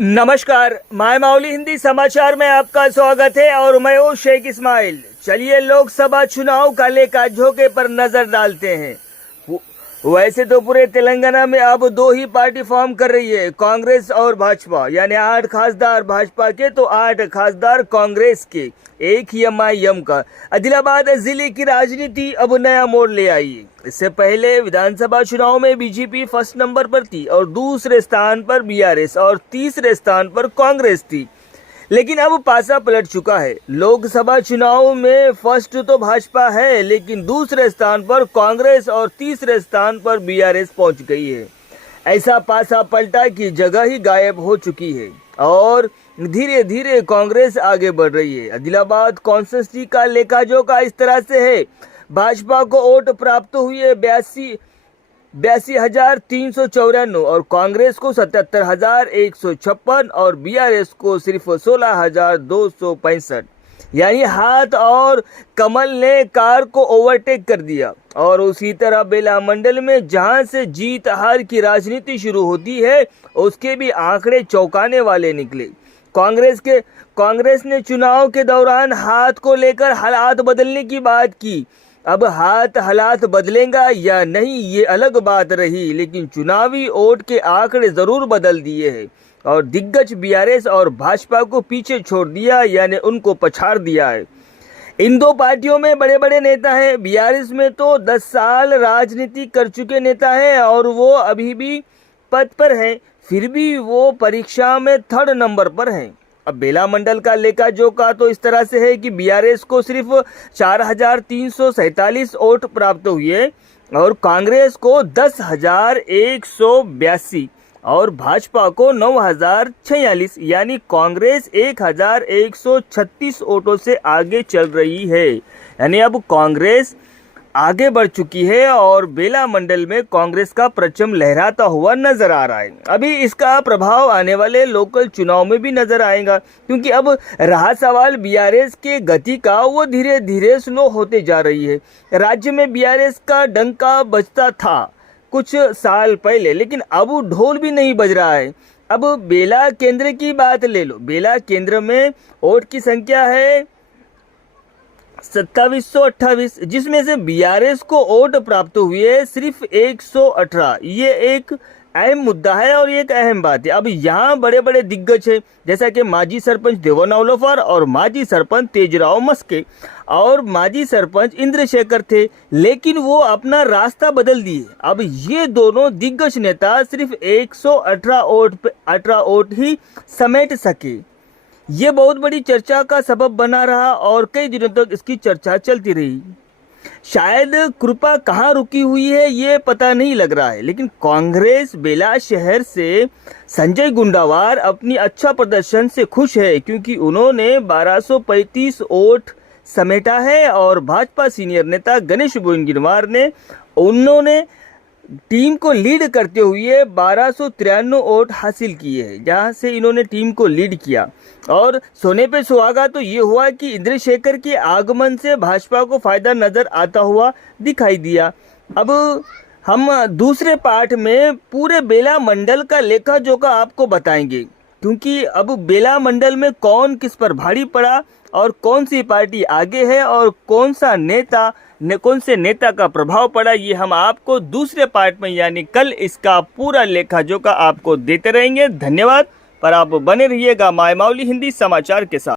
नमस्कार, माय माउली हिंदी समाचार में आपका स्वागत है और मैं हूं शेख इस्माइल। चलिए लोकसभा चुनाव का लेखा-जोखे पर नजर डालते हैं। वैसे तो पूरे तेलंगाना में अब दो ही पार्टी फॉर्म कर रही है, कांग्रेस और भाजपा। यानी 8 खासदार भाजपा के तो 8 खासदार कांग्रेस के, एक ही एमआईएम का। आदिलाबाद जिले की राजनीति अब नया मोड़ ले आई है। इससे पहले विधानसभा चुनाव में बीजेपी फर्स्ट नंबर पर थी और दूसरे स्थान पर बीआरएस और तीसरे स्थान पर कांग्रेस थी, लेकिन अब पासा पलट चुका है। लोकसभा चुनाव में फर्स्ट तो भाजपा है, लेकिन दूसरे स्थान पर कांग्रेस और तीसरे स्थान पर बीआरएस पहुंच गई है। ऐसा पासा पलटा की जगह ही गायब हो चुकी है और धीरे धीरे कांग्रेस आगे बढ़ रही है। आदिलाबाद कॉन्स्टिट्यूंसी का लेखा-जोखा इस तरह से है। भाजपा को वोट प्राप्त हुए 82,394 और कांग्रेस को 77,156 और बीआरएस को सिर्फ 16,265। यानी हाथ और कमल ने कार को ओवरटेक कर दिया। और उसी तरह बेला मंडल में जहां से जीत हार की राजनीति शुरू होती है, उसके भी आंकड़े चौंकाने वाले निकले। कांग्रेस ने चुनाव के दौरान हाथ को लेकर हालात बदलने की बात की। अब हालात बदलेगा या नहीं ये अलग बात रही, लेकिन चुनावी वोट के आंकड़े जरूर बदल दिए हैं और दिग्गज बीआरएस और भाजपा को पीछे छोड़ दिया, यानी उनको पछाड़ दिया है। इन दो पार्टियों में बड़े बड़े नेता हैं। बीआरएस में तो 10 साल राजनीति कर चुके नेता हैं और वो अभी भी पद पर हैं, फिर भी वो परीक्षा में 3rd नंबर पर हैं। अब बेला मंडल का लेखा-जोखा तो इस तरह से है कि बीआरएस को सिर्फ 4,347 वोट प्राप्त हुए और कांग्रेस को 10,182 और भाजपा को 9,046, यानी कांग्रेस 1,136 वोटों से आगे चल रही है। यानी अब कांग्रेस आगे बढ़ चुकी है और बेला मंडल में कांग्रेस का परचम लहराता हुआ नजर आ रहा है। अभी इसका प्रभाव आने वाले लोकल चुनाव में भी नजर आएगा, क्योंकि अब रहा सवाल बीआरएस के गति का, वो धीरे धीरे स्लो होते जा रही है। राज्य में बीआरएस का डंका बजता था कुछ साल पहले, लेकिन अब ढोल भी नहीं बज रहा है। अब बेला केंद्र की बात ले लो। बेला केंद्र में वोट की संख्या है 2728, जिसमें से बीआरएस को वोट प्राप्त हुए सिर्फ 118। ये एक अहम मुद्दा है और ये एक अहम बात है। अब यहाँ बड़े बड़े दिग्गज हैं, जैसा कि माजी सरपंच देवनावलोफर और माजी सरपंच तेजराव मस्के और माजी सरपंच इंद्रशेखर थे, लेकिन वो अपना रास्ता बदल दिए। अब ये दोनों दिग्गज नेता सिर्फ 118 वोट ही समेट सके। ये बहुत बड़ी चर्चा का सबब बना रहा और कई दिनों तक इसकी चर्चा चलती रही। शायद कृपा कहाँ रुकी हुई है ये पता नहीं लग रहा है, लेकिन कांग्रेस बेला शहर से संजय गुंडावार अपनी अच्छा प्रदर्शन से खुश है, क्योंकि उन्होंने 1235 वोट समेटा है और भाजपा सीनियर नेता गणेश गोइंगवार ने उन्होंने टीम को लीड करते हुए 1293 वोट हासिल किए हैं, जहां से इन्होंने टीम को लीड किया। और सोने पे सुहागा तो ये हुआ कि इंद्रशेखर के आगमन से भाजपा को फायदा नजर आता हुआ दिखाई दिया। अब हम दूसरे पार्ट में पूरे बेला मंडल का लेखा-जोखा आपको बताएंगे, क्योंकि अब बेला मंडल में कौन किस पर भारी पड़ा और कौन सी पार्टी आगे है और कौन से नेता का प्रभाव पड़ा, ये हम आपको दूसरे पार्ट में यानी कल इसका पूरा लेखा-जोखा आपको देते रहेंगे। धन्यवाद, पर आप बने रहिएगा माय माउली हिंदी समाचार के साथ।